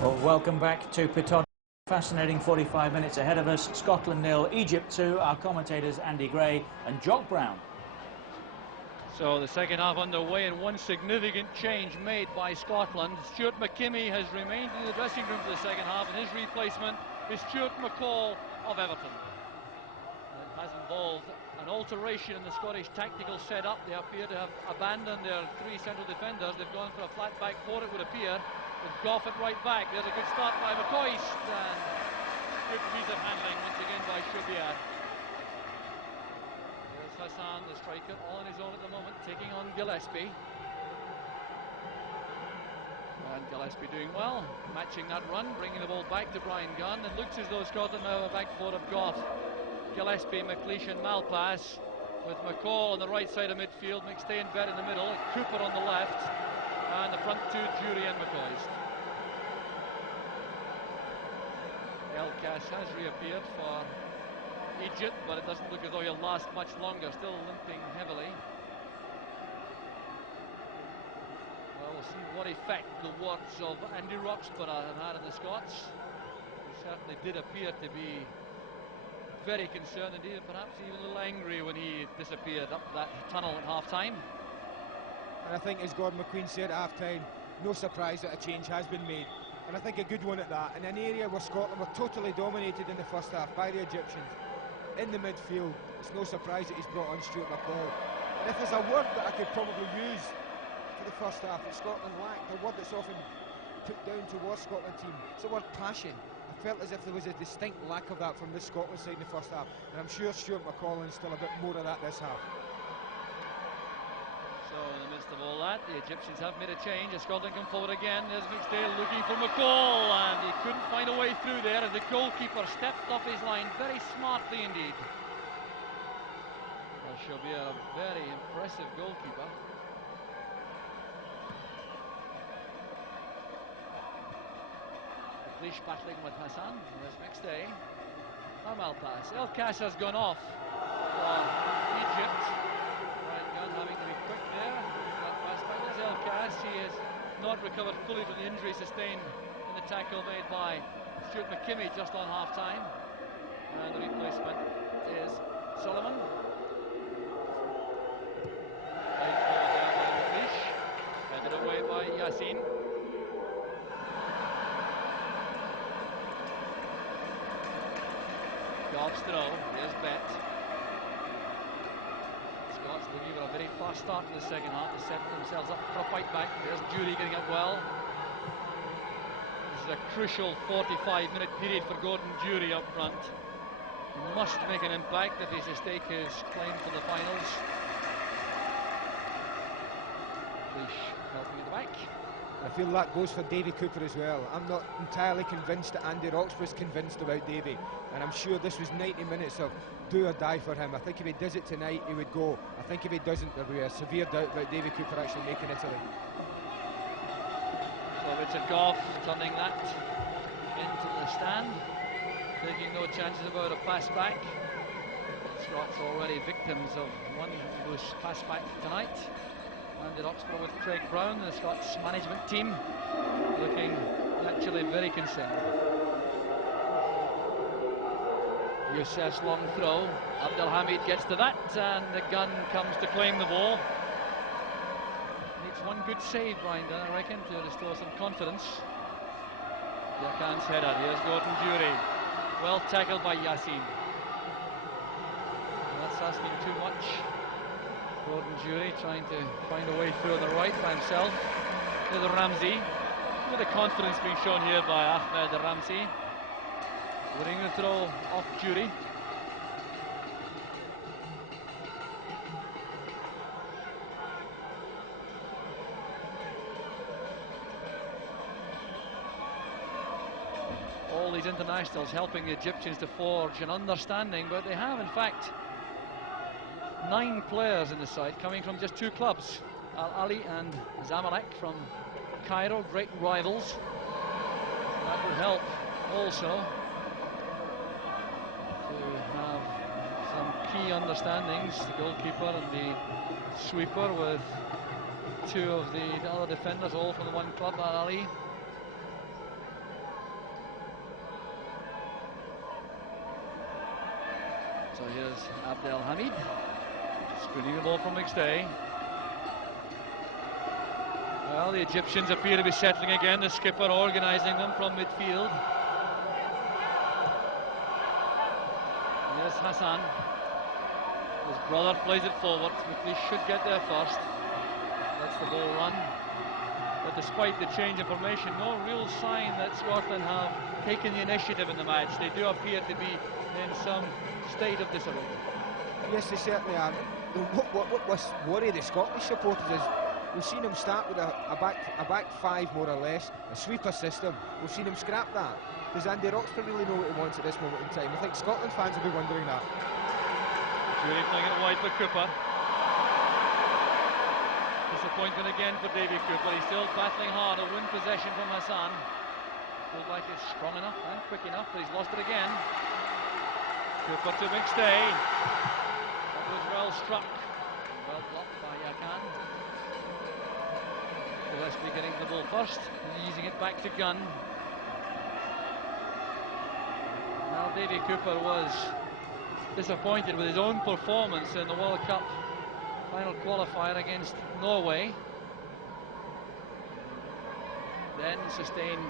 Well, welcome back to Pitod. Fascinating 45 minutes ahead of us. Scotland 0, Egypt 2. Our commentators Andy Gray and Jock Brown. So the second half underway, and one significant change made by Scotland. Stuart McKimmie has remained in the dressing room for the second half, and his replacement is Stuart McCall of Everton. And it has involved an alteration in the Scottish tactical setup. They appear to have abandoned their three central defenders. They've gone for a flat back four, it would appear, with Gough at right back. There's a good start by McCoist, and good piece of handling once again by Shabiar. There's Hassan, the striker, all on his own at the moment, taking on Gillespie. And Gillespie doing well, matching that run, bringing the ball back to Brian Gunn. It looks as though Scotland now have a back four of Gough, Gillespie, McLeish and Malpass, with McCall on the right side of midfield, McStay and Bett in the middle, Cooper on the left, and the front two, Jury and McCoist. Elkas has reappeared for Egypt, but it doesn't look as though he'll last much longer, still limping heavily. Well, we'll see what effect the words of Andy Roxburgh have had on the Scots. He certainly did appear to be very concerned, indeed, perhaps even a little angry when he disappeared up that tunnel at half-time. And I think, as Gordon McQueen said at half-time, no surprise that a change has been made. And I think a good one at that, in an area where Scotland were totally dominated in the first half by the Egyptians. In the midfield, it's no surprise that he's brought on Stuart McCall. And if there's a word that I could probably use for the first half that Scotland lacked, a word that's often put down towards Scotland team, it's the word passion. I felt as if there was a distinct lack of that from the Scotland side in the first half, and I'm sure Stuart McCall instilled a bit more of that this half. So in the midst of all that, the Egyptians have made a change as Scotland come forward again. There's McStay looking for McCall, and he couldn't find a way through there as the goalkeeper stepped off his line very smartly indeed. Well, she'll be a very impressive goalkeeper. McLeish battling with Hassan. There's McStay. Malpass. Elkas has gone off for Egypt. Brian Gunn having to be quick there. That pass back. There's Elkas. He has not recovered fully from the injury sustained in the tackle made by Stuart McKimmie just on half-time. And the replacement is Solomon. Right forward there by McLeish. Headed away by Yassine. Goff's throw, there's Bett. Scots looking for a very fast start to the second half to set themselves up for a fight back. There's Jury getting up well. This is a crucial 45-minute period for Gordon Jury up front. He must make an impact if he's to stake his claim for the finals. Leash helping at the back. I feel that goes for Davy Cooper as well. I'm not entirely convinced that Andy Roxburgh's convinced about Davy, and I'm sure this was 90 minutes of do or die for him. I think if he does it tonight, he would go. I think if he doesn't, there'll be a severe doubt about Davy Cooper actually making Italy. So Richard Gough turning that into the stand, taking no chances about a pass back. Scots already victims of one loose pass back tonight. Andy Roxburgh with Craig Brown, the Scots management team, looking actually very concerned. Youssef's long throw, Abdelhamid gets to that, and the gun comes to claim the ball. Needs one good save, Brian Gunn, I reckon, to restore some confidence. Yakan's header, here's Gordon Jury. Well tackled by Yassine. That's asking too much. Gordon Jury trying to find a way through on the right by himself. There's Ramsey. Look at the confidence being shown here by Ahmed Ramsey. Winning the throw off Jury. All these internationals helping the Egyptians to forge an understanding, but they have in fact 9 players in the side coming from just 2 clubs, Al Ali and Zamalek from Cairo, great rivals. That would help also to have some key understandings. The goalkeeper and the sweeper with 2 of the other defenders, all from the one club, Al Ali. So here's Abdelhamid, screening the ball from McStay. Well, the Egyptians appear to be settling again, the skipper organising them from midfield. Here's Hassan. His brother plays it forward. McLeish should get there first. Lets the ball run. But despite the change in formation, no real sign that Scotland have taken the initiative in the match. They do appear to be in some state of disarray. Yes, they certainly are. What worry the Scottish supporters is we've seen them start with a back five more or less, a sweeper system. We've seen them scrap that. Does Andy Roxburgh really know what he wants at this moment in time? I think Scotland fans will be wondering that. Jury playing it wide for Cooper. Disappointment again for Davy Cooper. He's still battling hard to win possession from Hassan. Feels like it's strong enough and quick enough, but he's lost it again. Cooper to McStay. That was well struck. Well blocked by Yakan. Gillespie getting the ball first and easing it back to Gunn. Now Davy Cooper was disappointed with his own performance in the World Cup final qualifier against Norway. Then sustained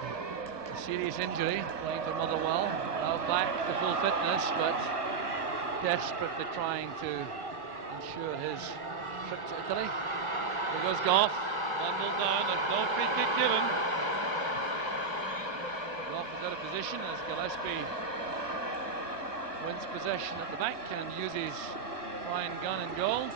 a serious injury playing for Motherwell. Now back to full fitness, but desperately trying to ensure his trip to Italy. Here goes Goff, bundled down, there's no free kick given. Goff is out of position as Gillespie wins possession at the back and uses fine gun and goal.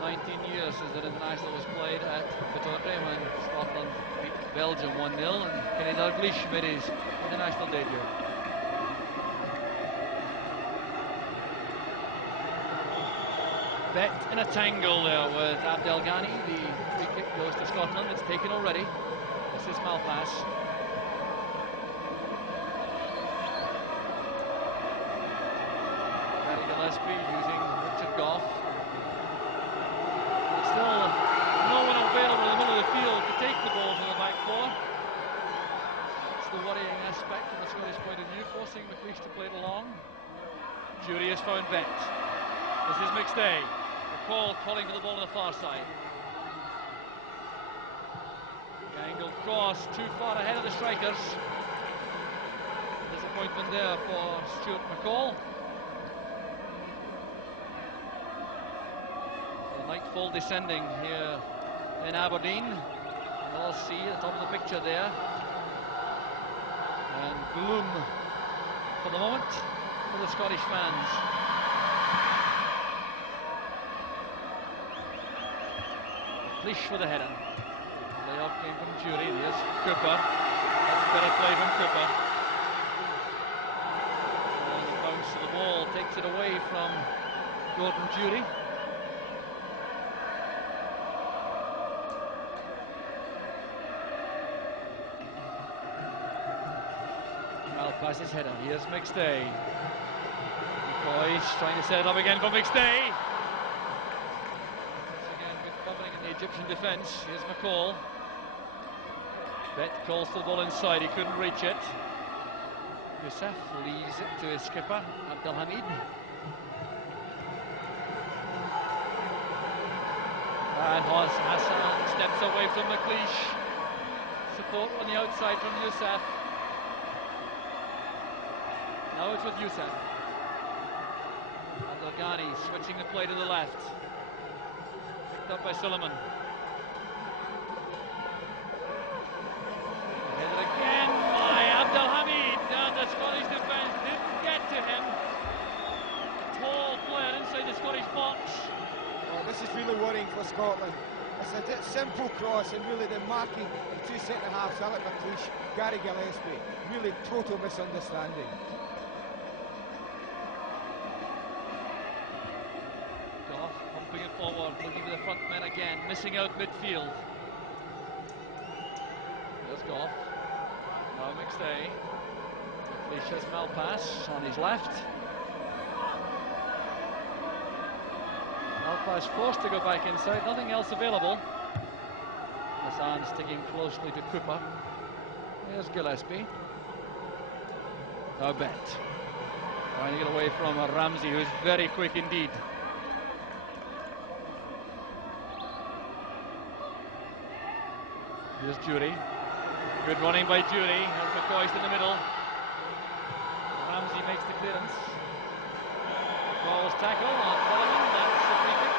19 years since an international was played at Pittodrie when Scotland beat Belgium 1-0 and Kenny Dalglish made his international debut. Bet in a tangle there with Abdelghani. The free kick goes to Scotland. It's taken already. This is Malpass. Gary Gillespie using Richard Goff. Still no one available in the middle of the field to take the ball from the back four. It's the worrying aspect from the Scottish point of view, forcing McLeish to play it along. Jury has found Bet. This is McStay. McCall calling for the ball on the far side. The angled cross too far ahead of the strikers. Disappointment there for Stuart McCall. Nightfall descending here in Aberdeen. We'll see at the top of the picture there. And gloom for the moment for the Scottish fans. McLeish with a header. Layoff came from Jury. There's Cooper. That's better play from Cooper. And the bounce of the ball takes it away from Gordon Jury. Passes header. Here's McStay. McCoy's trying to set it up again for McStay. Once again, good covering in the Egyptian defence. Here's McCall. Bet calls for the ball inside. He couldn't reach it. Youssef leaves it to his skipper, Abdelhamid. And Hassan steps away from McLeish. Support on the outside from Youssef. Now it's with Youssef. Abdelghani switching the play to the left. Picked up by Suleiman. Headed again by Abdelhamid. And the Scottish defence didn't get to him. A tall player inside the Scottish box. Oh, this is really worrying for Scotland. It's a simple cross and really the marking the two centre-halves, Alec McLeish, Gary Gillespie. Really total misunderstanding. Pumping it forward, looking for the front men again, missing out midfield. There's Goff. Now McStay. McLeish has Malpass on his left. Malpass forced to go back inside, nothing else available. Hassan sticking closely to Cooper. Here's Gillespie. Now Bet. Trying to get away from Ramsey, who's very quick indeed. Here's Jury. Good running by Jury. Here's McCoist in the middle. Ramsey makes the clearance. McCall's tackle on Sullivan. That's a free kick.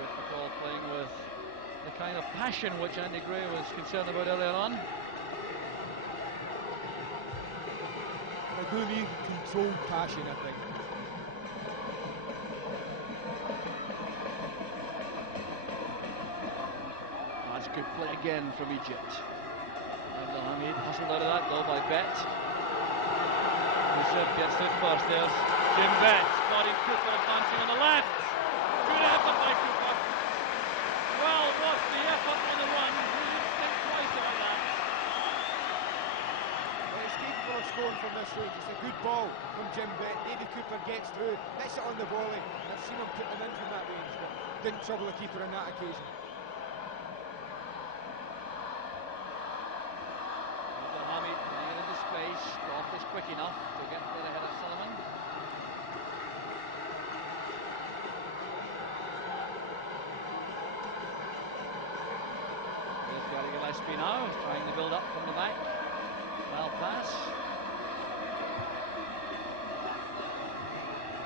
Good McCall playing with the kind of passion which Andy Gray was concerned about earlier on. A really controlled passion, I think. That's good play again from Egypt. Abdelhamid hustled out of that though by Bet. Yusuf gets it first. There's Jim Bet spotting Cooper advancing on the left. Good effort by Cooper. Well, what's the effort on the run? Who didn't think twice about that? Well, he's capable of scoring from this range. It's a good ball from Jim Bet. David Cooper gets through, hits it on the volley. I've seen him put them in from that range, but didn't trouble the keeper on that occasion. Abdelhamid putting it into space. Goff is quick enough to get right ahead of Sullivan. Gillespie now is trying to build up from the back. Well pass.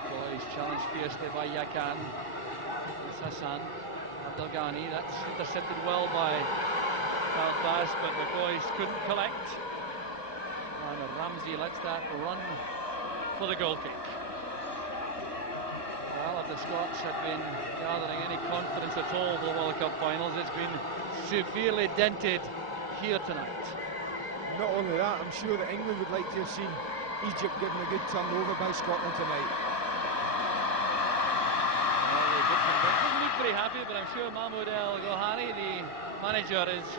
Boys challenged fiercely by Yakan. It's Hassan. Abdelghani, that's intercepted well by Pass, but McCoy couldn't collect. And Ramsey lets that run for the goal kick. Well, if the Scots had been gathering any confidence at all for the World Cup finals, it's been severely dented here tonight. Not only that, I'm sure that England would like to have seen Egypt given a good turn over by Scotland tonight. Well, the Egyptian doesn't look very happy, but I'm sure mohamed.elzoghby, the manager, is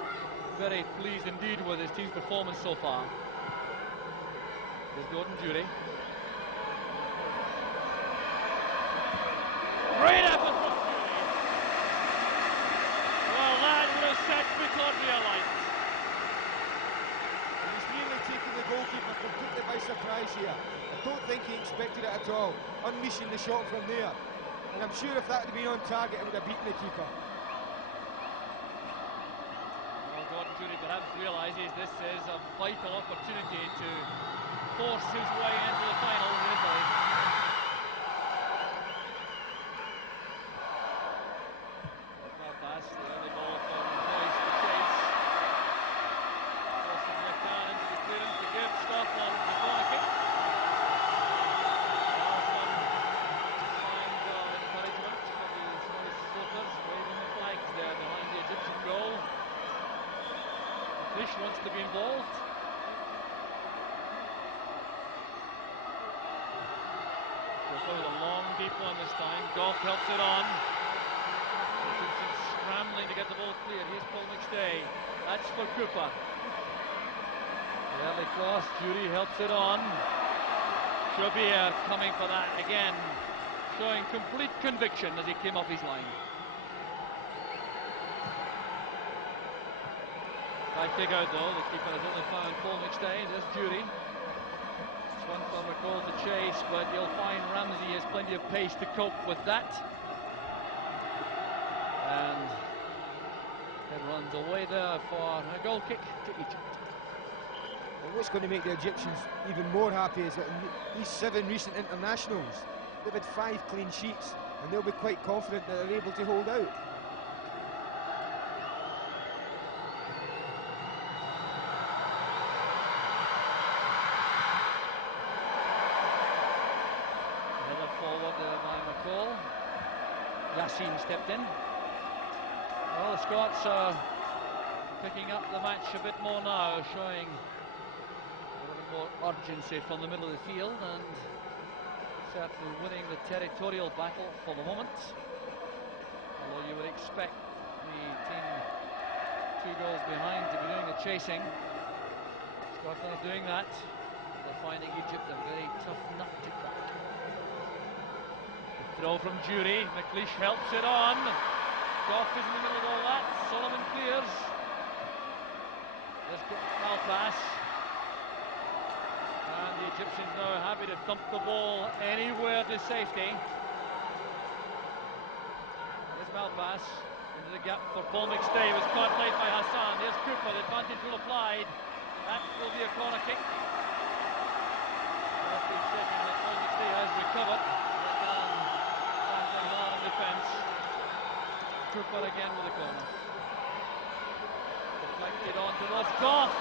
very pleased indeed with his team's performance so far. Here's Gordon Jury. Great effort from Jury. Well, that would have set Victoria alight. He's nearly taken the goalkeeper completely by surprise here. I don't think he expected it at all, unleashing the shot from there. And I'm sure if that had been on target, it would have beaten the keeper. Well, Gordon Jury perhaps realises this is a vital opportunity to force his way into the final in Italy. The early ball from Royce to chase. Forcing Yakan into the clearance to give Scotland the corner kick. Alfman signs of encouragement for the Scottish supporters, waving the flags there behind the Egyptian goal. Fish wants to be involved. Cooper with a long deep one this time. Goff helps it on. Scrambling to get the ball clear. Here's Paul McStay. That's for Cooper. The early cross. Jury helps it on. Shabir coming for that again, showing complete conviction as he came off his line. Back kick out though. The keeper has only found Paul McStay. There's Jury. It's one for McCall to chase, but you'll find Ramsey has plenty of pace to cope with that. And it runs away there for a goal kick to Egypt. And what's going to make the Egyptians even more happy is that in these 7 recent internationals, they've had 5 clean sheets, and they'll be quite confident that they're able to hold out. Another forward there by McCall. Yassine stepped in. Well, the Scots are picking up the match a bit more now, showing a little more urgency from the middle of the field and certainly winning the territorial battle for the moment. Although you would expect the team 2 goals behind to be doing the chasing. Scotland are doing that. They're finding Egypt a very tough nut to crack. The throw from Jury. McLeish helps it on. Goff is in the middle of all that. Sullivan clears. There's Malpass. And the Egyptians now happy to thump the ball anywhere to safety. There's Malpass into the gap for Paul McStay. Was caught late by Hassan. There's Cooper. The advantage will applied. That will be a corner kick. That's been shaken that Paul McStay has recovered. Trampling hard in defence. Cooper again with a corner. Deflected on towards Goff.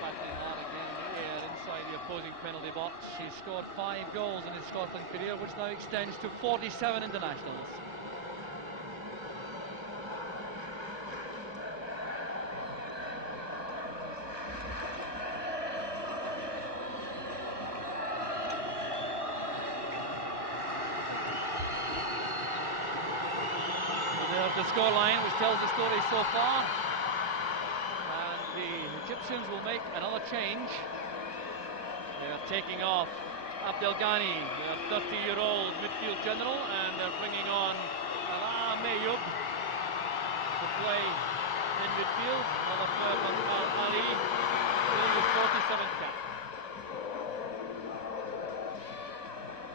Battling hard again in the air inside the opposing penalty box. He's scored 5 goals in his Scotland career, which now extends to 47 internationals. So there's the scoreline, which tells the story so far. The Egyptians will make another change. They're taking off Abdelghani, their 30-year-old midfield general, and they're bringing on Ala Mayoub to play in midfield. Another player from Al Ali, wearing the 47th cap.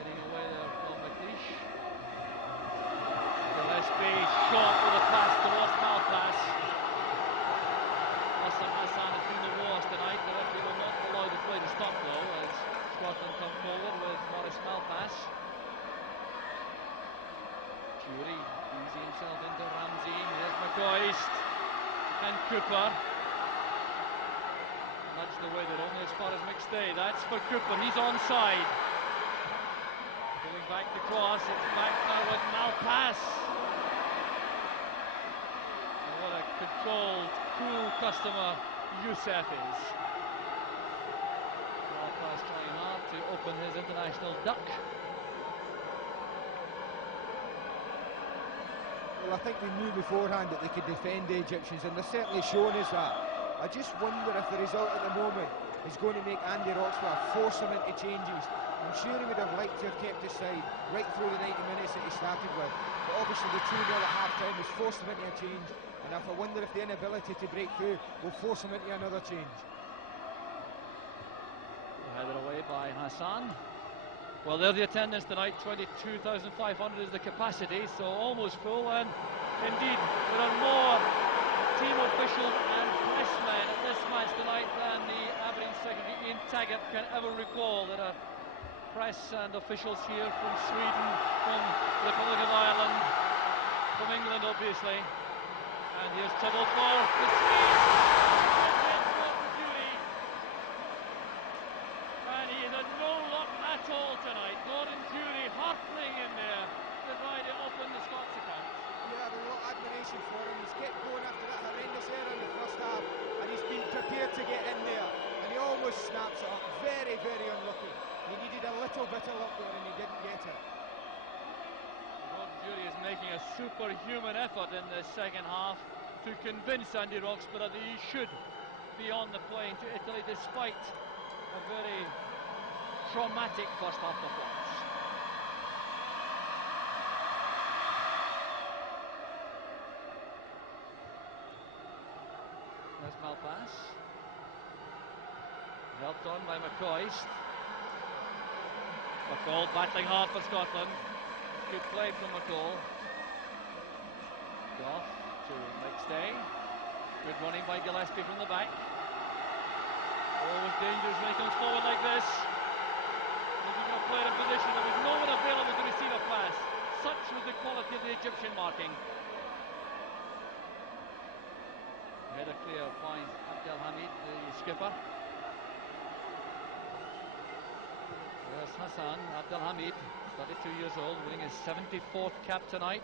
Getting away there from McLeish. Gillespie short with a pass towards Malpass. Hassan has been the worst tonight. The referee will not allow the play to stop though, as Scotland come forward with Maurice Malpass. Jury easy himself into Ramsey. There's McCoist and Cooper. Nudged away there only as far as McStay. That's for Cooper. He's onside. Going back the cross. It's back now with Malpass. And what a controlled, cool customer Youssef is. Malpass trying hard to open his international duck. Well, I think we knew beforehand that they could defend the Egyptians, and they're certainly showing us that. I just wonder if the result at the moment is going to make Andy Roxburgh force him into changes. I'm sure he would have liked to have kept his side right through the 90 minutes that he started with. But obviously the 2-0 at half-time has forced him into a change. And I wonder if the inability to break through will force him into another change. Headed away by Hassan. Well, there's the attendance tonight. 22,500 is the capacity, so almost full. And indeed, there are more team officials and pressmen at this match tonight than the Aberdeen secretary Ian Taggart can ever recall. There are press and officials here from Sweden, from the Republic of Ireland, from England, obviously. And here's trouble for the Swedes. And he is at no luck at all tonight. Gordon Jury hurtling in there to try to open the Scots account. Yeah, there's a lot of admiration for him. He's kept going after that horrendous error in the first half, and he's been prepared to get in there. And he almost snaps it up. Very, very unlucky. He needed a little bit of luck there, and he didn't get it. Jury is making a superhuman effort in the second half to convince Andy Roxburgh that he should be on the plane to Italy despite a very traumatic first half performance. There's Malpass. Helped on by McCoist. McCall battling hard for Scotland. Good play from McCall. Goff to McStay. Good running by Gillespie from the back. Always dangerous when he comes forward like this. Looking for a player in position. There was no one available to receive a pass. Such was the quality of the Egyptian marking. Header clear finds Abdelhamid, the skipper. There's Hassan Abdelhamid, 32 years old, winning his 74th cap tonight.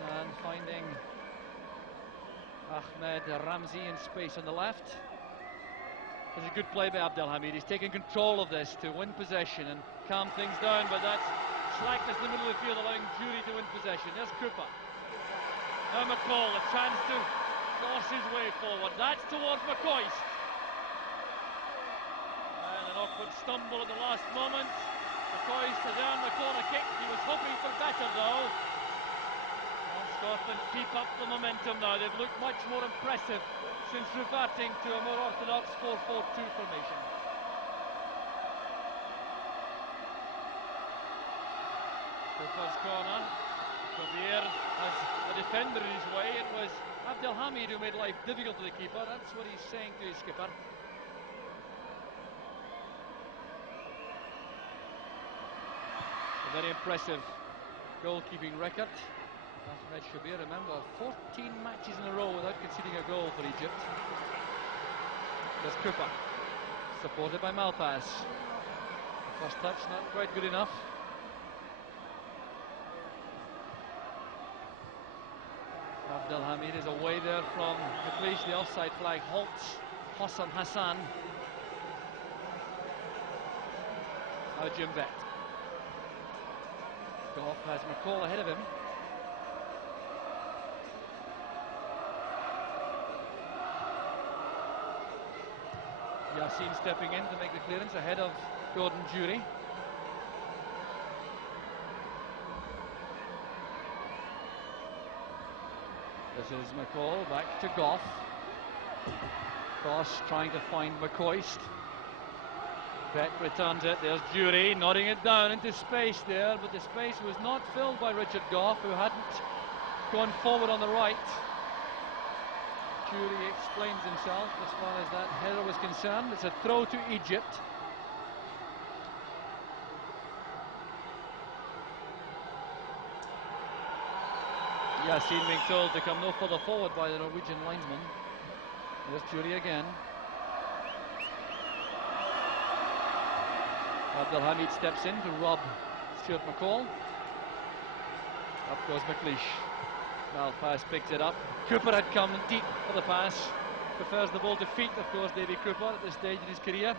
And finding Ahmed Ramsey in space on the left. There's a good play by Abdelhamid. He's taking control of this to win possession and calm things down, but that's slackness in the middle of the field, allowing Jury to win possession. There's Cooper. Now McCall, a chance to force his way forward. That's towards McCoist. An awkward stumble at the last moment. McCoist has earned the corner kick. He was hoping for better though. And Scotland keep up the momentum now. They've looked much more impressive since reverting to a more orthodox 4-4-2 formation. Cooper's corner. Kabir has a defender in his way. It was Abdelhamid who made life difficult for the keeper. That's what he's saying to his skipper. A very impressive goalkeeping record. Ahmed Shabir, remember, 14 matches in a row without conceding a goal for Egypt. There's Cooper, supported by Malpass. First touch not quite good enough. Abdelhamid is away there from McLeish. The offside flag halts Hassan Hassan. Now Jim Vett. Goff has McCall ahead of him. Yassin stepping in to make the clearance ahead of Gordon Jury. This is McCall, back to Goff. Goss trying to find McCoist. Vett returns it, there's Jury, nodding it down into space there, but the space was not filled by Richard Goff, who hadn't gone forward on the right. Jury explains himself as far as that header was concerned. It's a throw to Egypt. Yassin being told to come no further forward by the Norwegian linesman. There's Jury again. Abdelhamid steps in to rob Stuart McCall. Up goes McLeish. Malpass picks it up. Cooper had come deep for the pass. Prefers the ball to feet, of course, Davy Cooper at this stage in his career,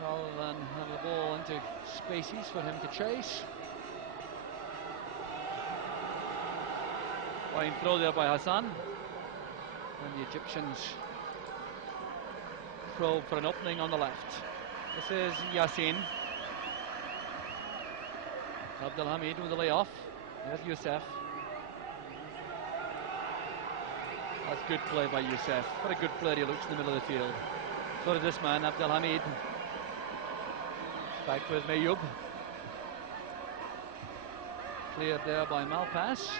rather than have the ball into spaces for him to chase. Fine throw there by Hassan. And the Egyptians probe for an opening on the left. This is Yassin. Abdelhamid with a layoff. There's Youssef. That's good play by Youssef. What a good player he looks in the middle of the field. So does this man, Abdelhamid. Back with Mayoub. Cleared there by Malpass.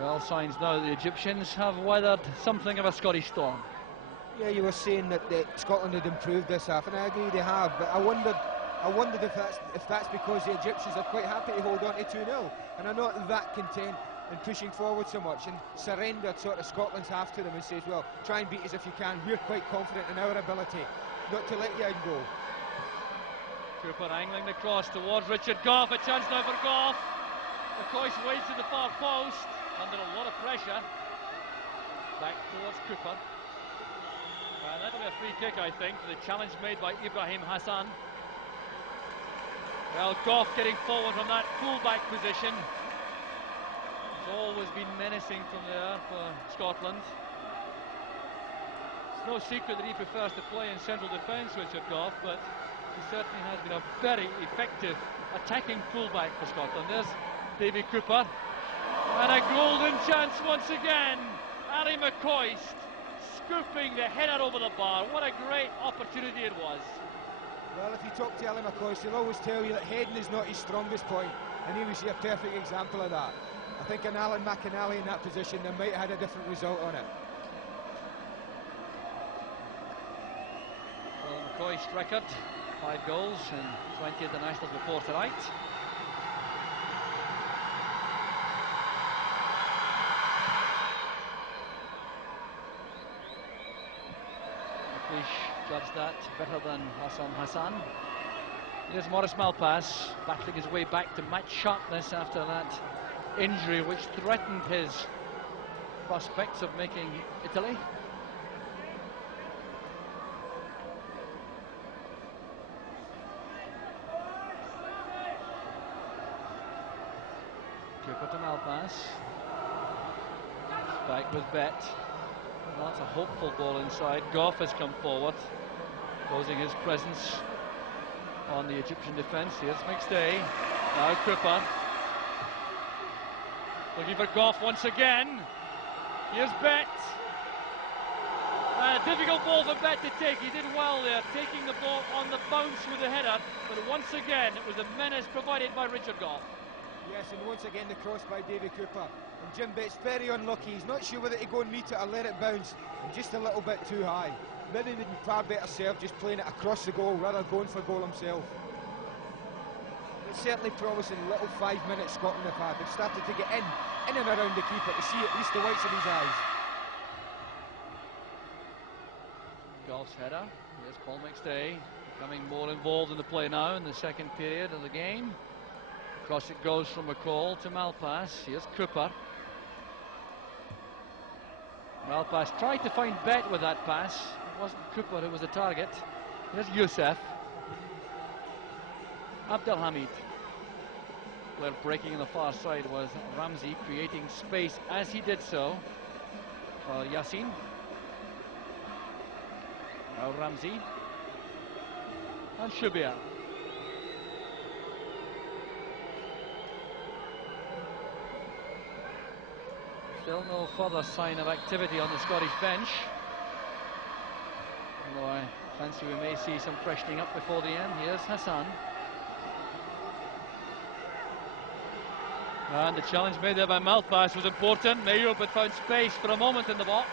Well, signs now that the Egyptians have weathered something of a Scottish storm. Yeah, you were saying that Scotland had improved this half, and I agree they have, but I wondered if that's because the Egyptians are quite happy to hold on to 2-0 and are not that content in pushing forward so much and surrendered sort of Scotland's half to them and says, well, try and beat us if you can. We're quite confident in our ability not to let you out go. Cooper angling the cross towards Richard Goff. A chance now for Goff. McCoist waits at the far post under a lot of pressure. Back towards Cooper. That'll be a free kick, I think, for the challenge made by Ibrahim Hassan. Well, Goff getting forward from that full-back position. He's always been menacing from there for Scotland. It's no secret that he prefers to play in central defence, Richard Goff, but he certainly has been a very effective attacking full-back for Scotland. There's Davy Cooper. And a golden chance once again. Ali McCoist scooping the header over the bar. What a great opportunity it was. Well, if you talk to Ali McCoist, he'll always tell you that heading is not his strongest point, and he was a perfect example of that. I think an Alan McInally in that position, they might have had a different result on it. Well, McCoist record, 5 goals and 20 internationals before tonight. Judged that better than Hassan Hassan. Here's Maurice Malpass battling his way back to match sharpness after that injury which threatened his prospects of making Italy. Cooper to Malpass. Back with Vett. Well, that's a hopeful ball inside. Goff has come forward, closing his presence on the Egyptian defence. Here's McStay. Now Cooper. Looking for Goff once again. Here's Bet. A difficult ball for Bet to take. He did well there, taking the ball on the bounce with the header. But once again, it was a menace provided by Richard Goff. Yes, and once again the cross by Davy Cooper. And Jim Bett's very unlucky. He's not sure whether to go and meet it or let it bounce. And just a little bit too high. Maybe he would be far better served just playing it across the goal rather than going for goal himself. It's certainly promising little 5 minutes Scotland have had. They've started to get in and around the keeper to see at least the whites of his eyes. Goff's header. Here's Paul McStay, becoming more involved in the play now in the second period of the game. Across it goes from McCall to Malpass. Here's Cooper. Malpass tried to find Bet with that pass. It wasn't Cooper who was the target. Here's Youssef. Abdelhamid. Player breaking on the far side was Ramsey, creating space as he did so. Yassin. Now Ramsey. And Shubia. Still no further sign of activity on the Scottish bench. Although I fancy we may see some freshening up before the end. Here's Hassan. And the challenge made there by Malpass was important. Mayup had found space for a moment in the box.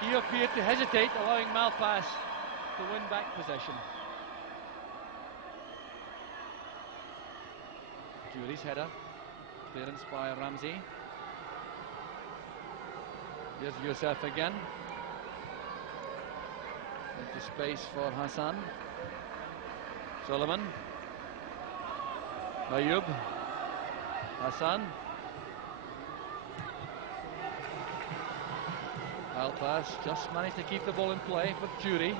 He appeared to hesitate, allowing Malpass to win back possession. Jury's header. Clearance by Ramsey. Here's Youssef again. Into space for Hassan. Solomon. Ayub. Hassan. Malpass just managed to keep the ball in play for Jury.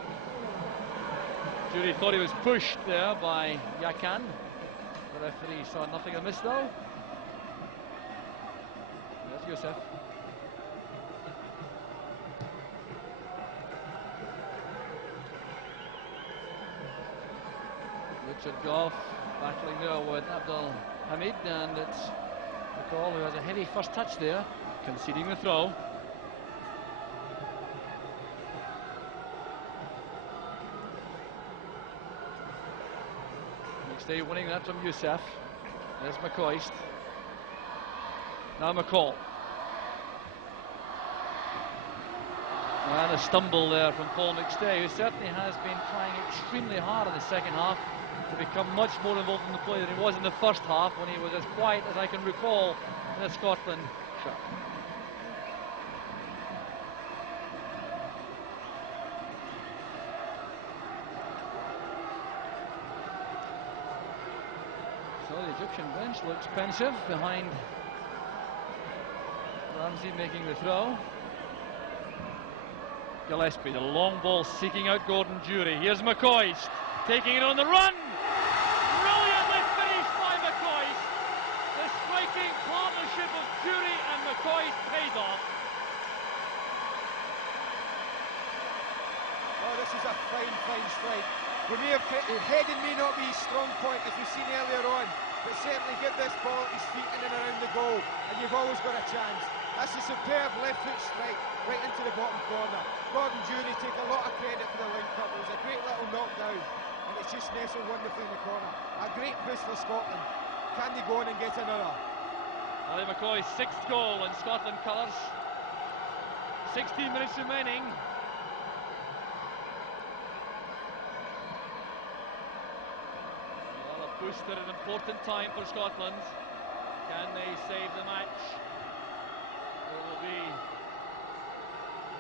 Jury thought he was pushed there by Yakan. The referee saw nothing amiss though. There's Youssef. Richard Goff battling there with Abdul Hamid, and it's McCall who has a heavy first touch there, conceding the throw. McStay winning that from Youssef. There's McCoist. Now McCall. And a stumble there from Paul McStay, who certainly has been trying extremely hard in the second half to become much more involved in the play than he was in the first half, when he was as quiet as I can recall in a Scotland shirt. So the Egyptian bench looks pensive behind Ramsey making the throw. Gillespie, the long ball seeking out Gordon Jury. Here's McCoist taking it on the run. Brilliantly finished by McCoist. The striking partnership of Jury and McCoist pays off. Oh, this is a fine, fine strike. His heading may not be his strong point, as we've seen earlier on, but certainly get this ball at his feet in and around the goal, and you've always got a chance. That's a superb left foot strike right into the bottom corner. Gordon Jury take a lot of credit for the link-up. It was a great little knockdown, and it's just nestled wonderfully in the corner. A great boost for Scotland. Can they go on and get another? Ali McCoy's sixth goal in Scotland colours. 16 minutes remaining. Well, a boost at an important time for Scotland. Can they save the match? It will be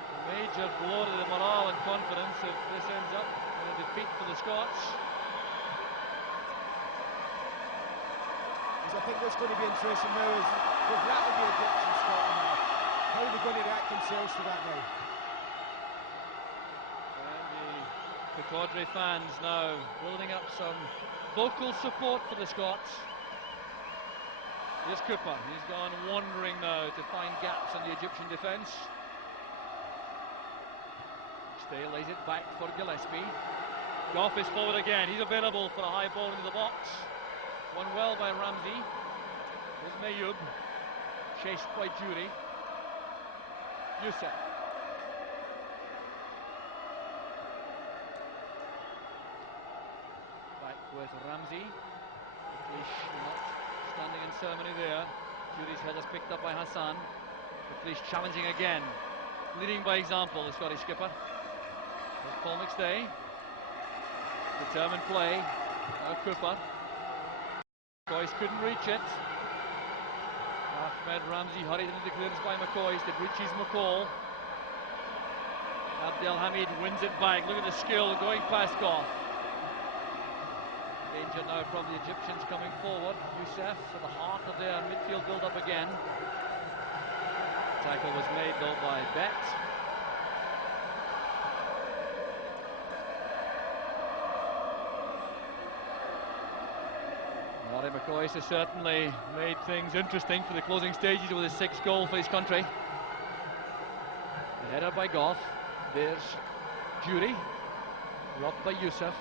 a major blow to the morale and confidence if this ends up in a defeat for the Scots. I think what's going to be interesting now is they've rattled the Egyptian Scotland now. How are they going to react themselves to that now? And the Cadre fans now building up some vocal support for the Scots. Here's Cooper. He's gone wandering now to find gaps in the Egyptian defence. Stay lays it back for Gillespie. Goff is forward again. He's available for a high ball into the box. Won well by Ramsey. Here's Mayoub. Chased by Jury. Youssef. Back with Ramsey. McLeish not standing in ceremony there. Jury's head is picked up by Hassan. McLeish challenging again. Leading by example, the Scottish skipper. There's Paul McStay. Determined play. Now Cooper. McCoist couldn't reach it. Ahmed Ramsey hurried into the clearance by McCoist. It reaches McCall. Abdelhamid wins it back. Look at the skill going past Goff. Danger now from the Egyptians coming forward. Youssef at the heart of their midfield build-up again. Tackle was made though by Bet. Larry McCoist has certainly made things interesting for the closing stages with his 6th goal for his country. The header by Goff. There's Jury. Robbed by Youssef.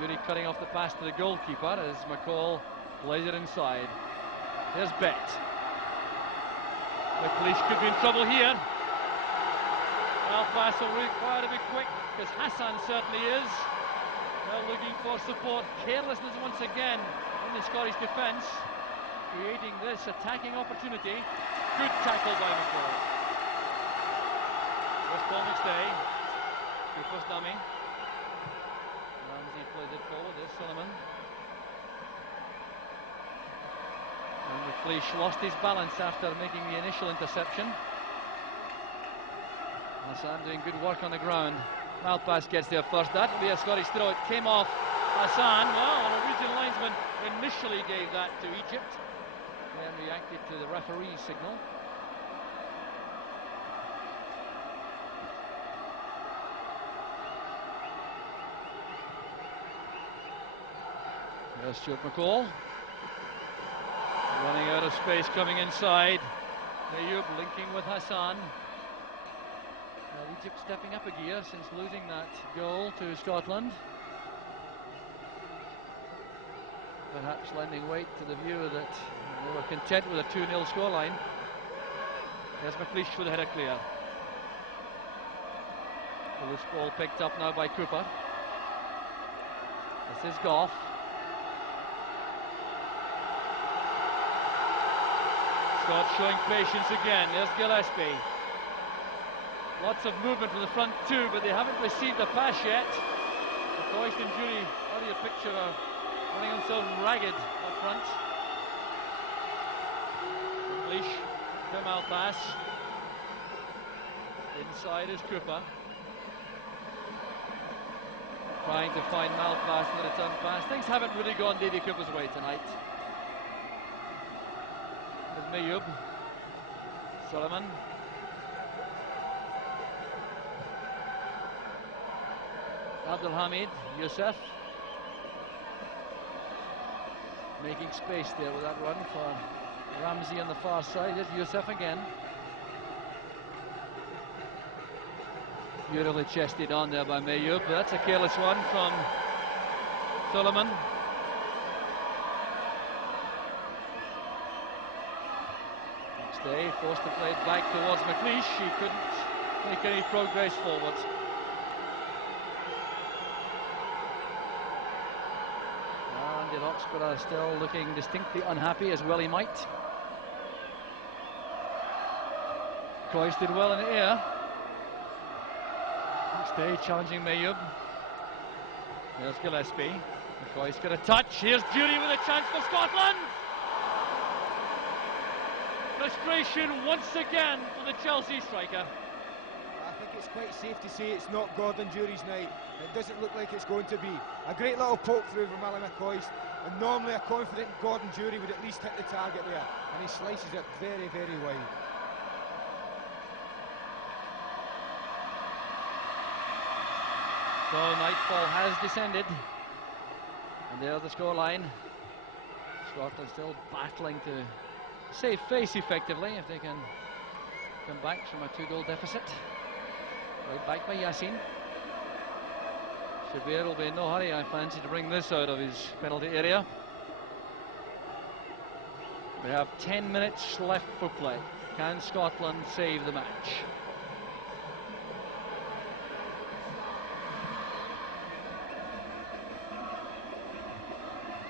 Jury cutting off the pass to the goalkeeper as McCall plays it inside. There's Bet. McLeish could be in trouble here. Well, pass will require to be quick, because Hassan certainly is. Well, looking for support. Carelessness once again in the Scottish defence, creating this attacking opportunity. Good tackle by McCall. There's Paul McStay. Cooper's dummy. Ramsey plays it forward. There's Solomon. And McLeish lost his balance after making the initial interception. Hassan doing good work on the ground. Malpass gets there first. That will be a Scottish throw. It came off Hassan. Well, a Norwegian linesman initially gave that to Egypt, then reacted to the referee's signal. There's Stuart McCall. Running out of space, coming inside. Mayoub linking with Hassan. Well, Egypt stepping up a gear since losing that goal to Scotland. Perhaps lending weight to the view that they were content with a 2-0 scoreline. There's McLeish with the header clear. The loose ball picked up now by Cooper. This is Goff. Scott showing patience again. There's Gillespie. Lots of movement from the front two, but they haven't received the pass yet. McCoist and Jury, out of your picture, are running themselves ragged up front. McLeish to Malpass. Inside is Cooper. Trying to find Malpass in the return pass. Things haven't really gone Davy Cooper's way tonight. There's Mayoub. Solomon. Abdelhamid, Youssef. Making space there with that run for Ramsey on the far side. There's Youssef again. Beautifully chested on there by Mayoub. That's a careless one from Solomon. McStay forced to play it back towards McLeish. He couldn't make any progress forward. And the Oxford are still looking distinctly unhappy, as well he might. Coyce did well in the air. McStay challenging Mayoub. There's Gillespie. McCoy's got a touch. Here's Jury with a chance for Scotland. Frustration once again for the Chelsea striker. I think it's quite safe to say it's not Gordon Jury's night. It doesn't look like it's going to be. A great little poke through from Ally McCoist, and normally a confident Gordon Jury would at least hit the target there, and he slices it very, very wide. So nightfall has descended, and there's the scoreline. Scotland still battling to save face effectively if they can come back from a 2-goal deficit. Right back by Yassin. Shabir will be in no hurry, I fancy, to bring this out of his penalty area. We have 10 minutes left for play. Can Scotland save the match?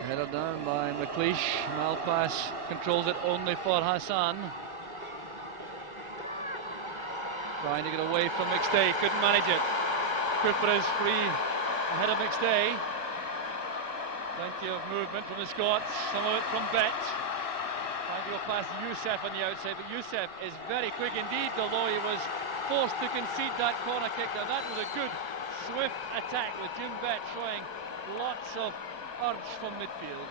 Headed down by McLeish. Malpass controls it only for Hassan. Trying to get away from McStay, couldn't manage it. Cooper is free ahead of McStay. Plenty of movement from the Scots, some of it from Bet. Trying to go past Youssef on the outside, but Youssef is very quick indeed, although he was forced to concede that corner kick. Now that was a good, swift attack with Jim Bet showing lots of urge from midfield.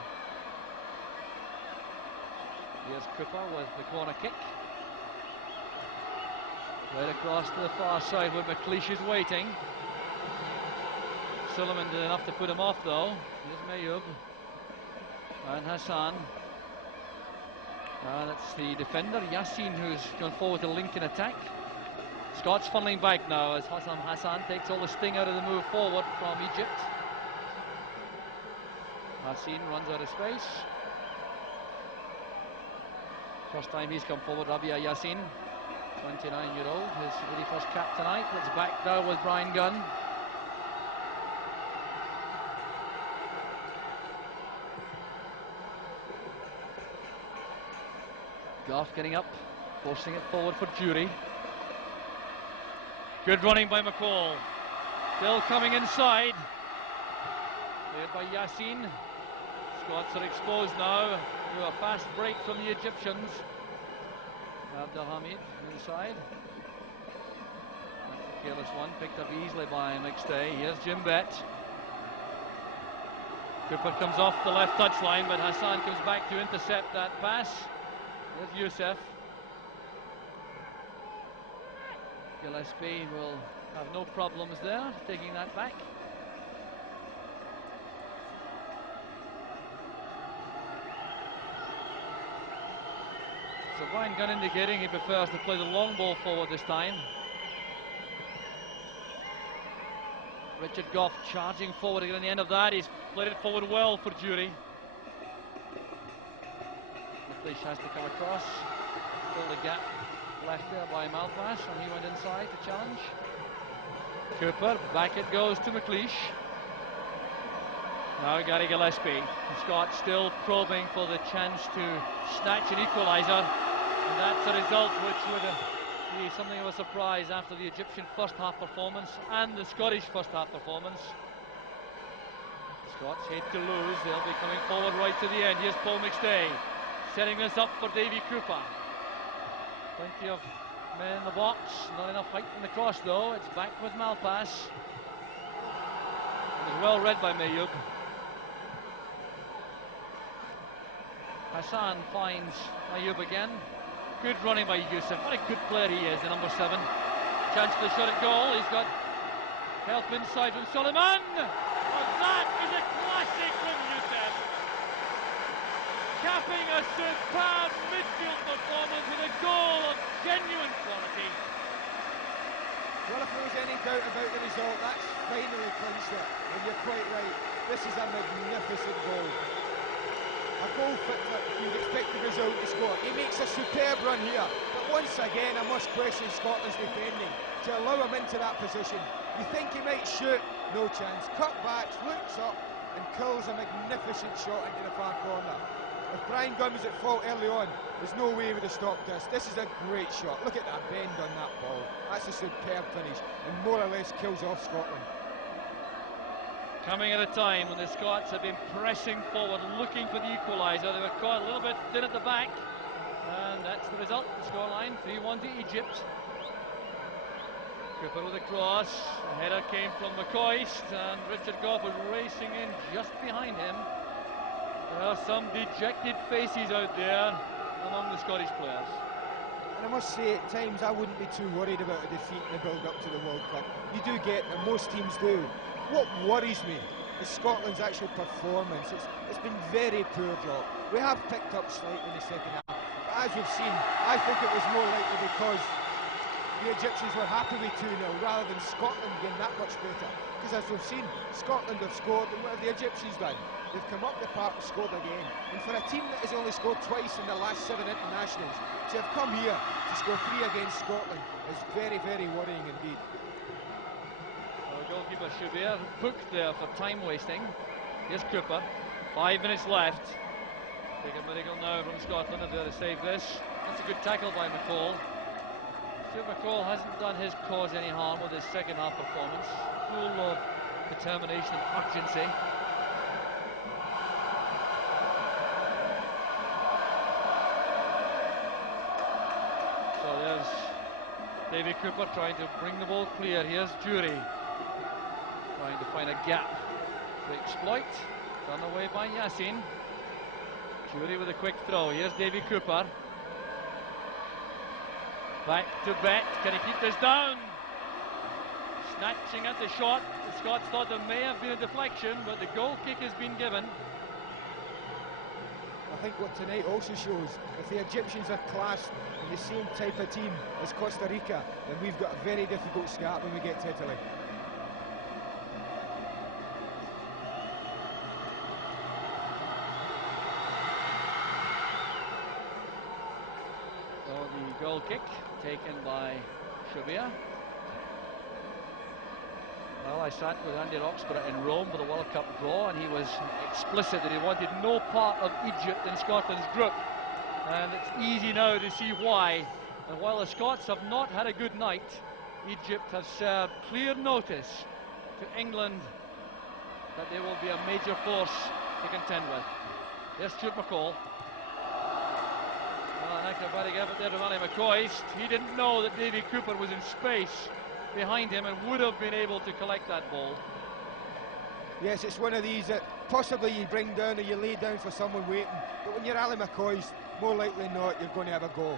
Here's Cooper with the corner kick. Right across to the far side where McLeish is waiting. Suleiman did enough to put him off though. Here's Mayoub. And Hassan. That's the defender, Yassin, who's gone forward to link in attack. Scots funneling back now as Hassan takes all the sting out of the move forward from Egypt. Yassin runs out of space. First time he's come forward, Rabia Yassin, 29-year-old, his really first cap tonight. It's back now with Brian Gunn. Goff getting up, forcing it forward for Jury. Good running by McCall. Still coming inside. Played by Yassin. Scots are exposed now to a fast break from the Egyptians. Abdelhamid inside. That's a careless one, picked up easily by McStay. Here's Jim Bet. Cooper comes off the left touchline, but Hassan comes back to intercept that pass. There's Youssef. Gillespie will have no problems there, taking that back. So Brian Gunn indicating he prefers to play the long ball forward this time. Richard Goff charging forward again on the end of that. He's played it forward well for Jury. McLeish has to come across, fill the gap left there by Malpass, and he went inside to challenge. Cooper, back it goes to McLeish. Now Gary Gillespie. The Scots still probing for the chance to snatch an equaliser, and that's a result which would be something of a surprise after the Egyptian first half performance and the Scottish first half performance. Scots hate to lose, they'll be coming forward right to the end. Here's Paul McStay. Setting this up for Davy Cooper. Plenty of men in the box, not enough height in the cross though. It's back with Malpass. It was well read by Mayoub. Hassan finds Mayoub again. Good running by Youssef. What a good player he is, the number 7. Chance for the shot at goal. He's got help inside from Suleiman. Oh, that is a classic from Youssef. Capping a superb midfield performance with a goal of genuine quality. Well, if there was any doubt about the result, that's finally clinched it. And you're quite right. This is a magnificent goal. A goal fit that you'd expect the result to score. He makes a superb run here. But once again, I must question Scotland's defending to allow him into that position. You think he might shoot? No chance. Cut back, looks up, and kills a magnificent shot into the far corner. If Brian Gunn was at fault early on, there's no way he would have stopped this. This is a great shot. Look at that bend on that ball. That's a superb finish, and more or less kills off Scotland. Coming at a time when the Scots have been pressing forward, looking for the equaliser. They were caught a little bit thin at the back, and that's the result. The scoreline, 3-1 to Egypt. Cooper with a cross. The header came from McCoist, and Richard Goff was racing in just behind him. There are some dejected faces out there among the Scottish players. And I must say, at times I wouldn't be too worried about a defeat in the build-up to the World Cup. You do get, and most teams do. What worries me is Scotland's actual performance. It's been very poor job. We have picked up slightly in the second half, but as you've seen, I think it was more likely because the Egyptians were happy with 2-0 rather than Scotland getting that much better. because as we've seen, Scotland have scored, and what have the Egyptians done? They've come up the park and scored again. And for a team that has only scored twice in the last 7 internationals, to have come here to score 3 against Scotland is very, very worrying indeed. Well, goalkeeper Shabir booked there for time wasting. Here's Cooper, 5 minutes left. Take a miracle now from Scotland if they're to save this. That's a good tackle by McCall. Stuart McCall hasn't done his cause any harm with his second half performance. Full of determination and urgency. So there's Davy Cooper trying to bring the ball clear. Here's Jury trying to find a gap to exploit. Done away by Yassin. Jury with a quick throw. Here's Davy Cooper. Back to Brett. Can he keep this down? Snatching at the shot. The Scots thought there may have been a deflection, but the goal kick has been given. I think what tonight also shows, if the Egyptians are classed in the same type of team as Costa Rica, then we've got a very difficult start when we get to Italy. So the goal kick taken by Shabir. Well, I sat with Andy Roxburgh in Rome for the World Cup draw, and he was explicit that he wanted no part of Egypt in Scotland's group. And it's easy now to see why. And while the Scots have not had a good night, Egypt have served clear notice to England that they will be a major force to contend with. There's Stuart McCall. Well, an acrobatic effort there from Ali McCoist. He didn't know that Davy Cooper was in space behind him and would have been able to collect that ball. Yes, it's one of these that possibly you bring down or you lay down for someone waiting, but when you're Ali McCoist, more likely than not, you're going to have a goal.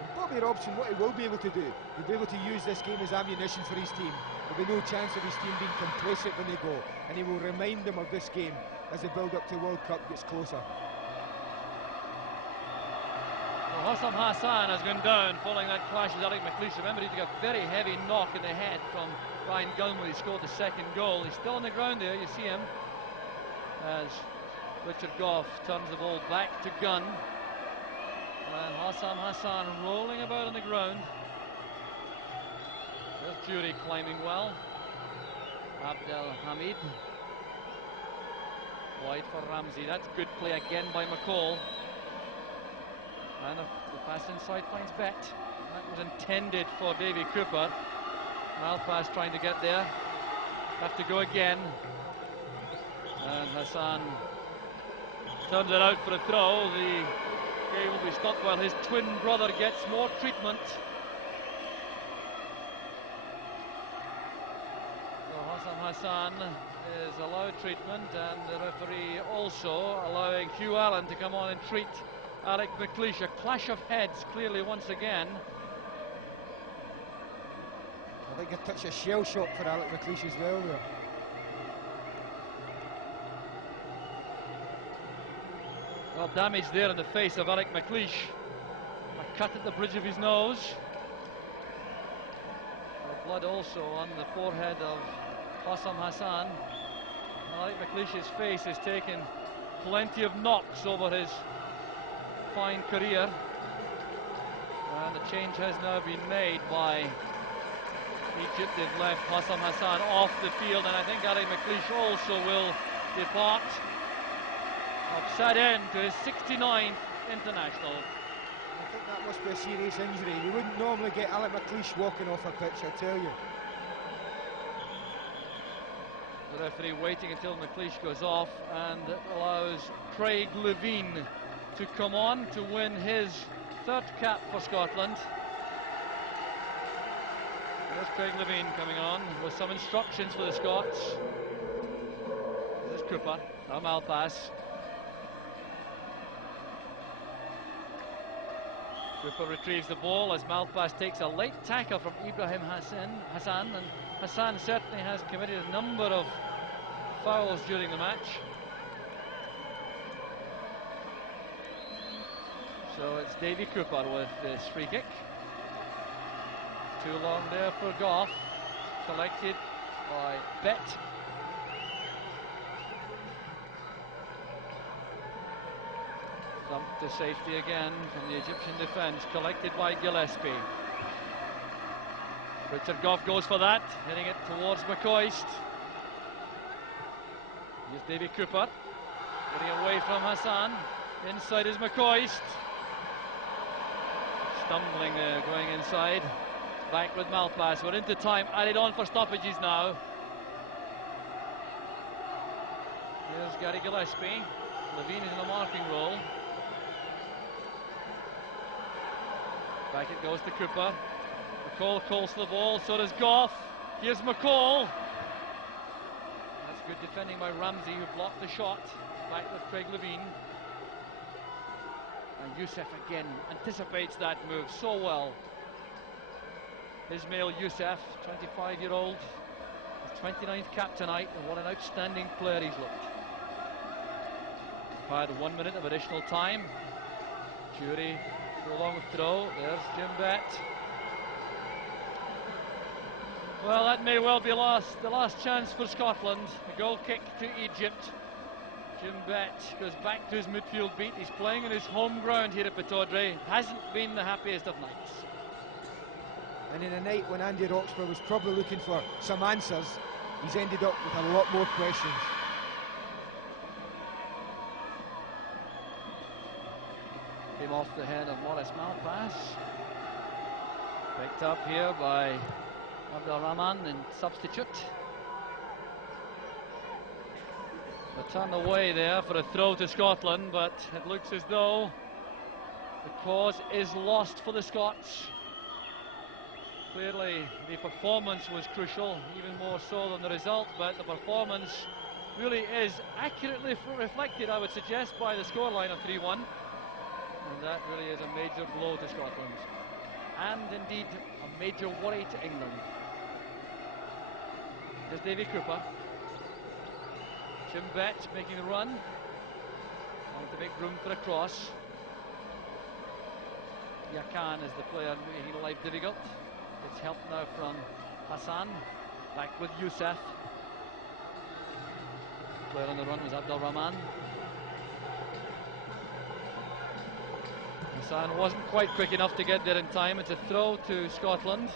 And Bobby Robson, what he will be able to do, he'll be able to use this game as ammunition for his team. There'll be no chance of his team being complacent when they go, and he will remind them of this game as the build-up to World Cup gets closer. Hossam Hassan has gone down following that clash with Alec McLeish. Remember, he took a very heavy knock in the head from Ryan Gunn when he scored the second goal. He's still on the ground there, you see him, as Richard Gough turns the ball back to Gunn. And Hossam Hassan rolling about on the ground. There's Jury climbing well. Abdel Hamid. Wide for Ramsey. That's good play again by McCall. And the pass inside finds Bet. That was intended for Davy Cooper. Malpass trying to get there. Have to go again. And Hassan turns it out for a throw. The game will be stopped while his twin brother gets more treatment. So Hossam Hassan is allowed treatment, and the referee also allowing Hugh Allen to come on and treat Alec McLeish. A clash of heads clearly once again. I think a touch of shell shock for Alec McLeish as well there. Well, damage there in the face of Alec McLeish. A cut at the bridge of his nose. Blood also on the forehead of Hossam Hassan. Alec McLeish's face has taken plenty of knocks over his fine career, and the change has now been made by Egypt. They've left Hossam Hassan off the field, and I think Ali McLeish also will depart. Upset end to his 69th international. I think that must be a serious injury. You wouldn't normally get Alec McLeish walking off a pitch, I tell you. The referee waiting until McLeish goes off, and allows Craig Levein to come on to win his third cap for Scotland. There's Craig Levein coming on with some instructions for the Scots. There's Cooper, now Malpass. Cooper retrieves the ball as Malpass takes a late tackle from Ibrahim Hassan, and Hassan certainly has committed a number of fouls during the match. So it's Davy Cooper with this free kick. Too long there for Gough. collected by Bet. Thumped to safety again from the Egyptian defence, collected by Gillespie. Richard Gough goes for that, hitting it towards McCoist. Here's Davy Cooper, getting away from Hassan. Inside is McCoist. Stumbling there, going inside. Back with Malpass. We're into time, added on for stoppages now. Here's Gary Gillespie. Levine is in the marking role. Back it goes to Cooper. McCall calls for the ball, so does Gough. Here's McCall. That's good defending by Ramsey, who blocked the shot. Back with Craig Levine. And Youssef again anticipates that move so well. Ismail Youssef, 25-year-old, his 29th cap tonight, and what an outstanding player he's looked. We've had 1 minute of additional time. Jury for a long throw. There's Jim Bett. Well, that may well be the last chance for Scotland. A goal kick to Egypt. Jim Bett goes back to his midfield beat. He's playing on his home ground here at Pittodrie. Hasn't been the happiest of nights. And in a night when Andy Roxburgh was probably looking for some answers, he's ended up with a lot more questions. Came off the head of Maurice Malpass. Picked up here by Abdel Rahman in substitute. A turn away there for a throw to Scotland, but it looks as though the cause is lost for the Scots. Clearly the performance was crucial, even more so than the result, but the performance really is accurately reflected, I would suggest, by the scoreline of 3-1. And that really is a major blow to Scotland, and indeed a major worry to England. There's Davy Cooper. Jim Bett making the run, trying to make room for a cross. Yakan is the player making life difficult. It's help now from Hassan. Back with Youssef. The player on the run was Abdel Rahman. Hassan wasn't quite quick enough to get there in time. It's a throw to Scotland.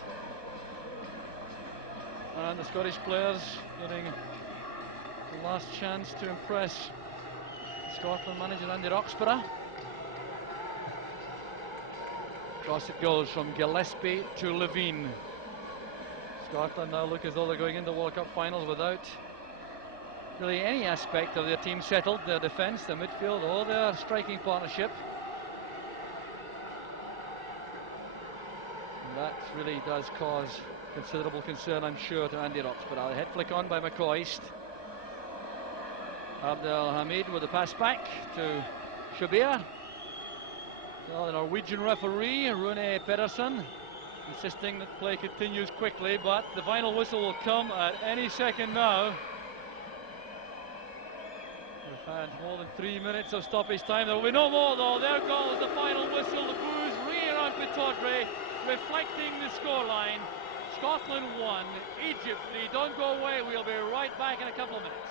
And the Scottish players getting the last chance to impress Scotland manager Andy Roxburgh. Across it goes from Gillespie to Levine. Scotland now look as though they're going into World Cup finals without really any aspect of their team settled. Their defence, their midfield, or their striking partnership. And that really does cause considerable concern, I'm sure, to Andy Roxburgh. The head flick on by McCoist. Abdel Hamid with the pass back to Shabir. Well, the Norwegian referee, Rune Pedersen, insisting that play continues quickly, but the final whistle will come at any second now. We've had more than 3 minutes of stoppage time. There will be no more, though. There goes the final whistle. The boos ring around Pittodrie, reflecting the scoreline. Scotland 1, Egypt 3. Don't go away. We'll be right back in a couple of minutes.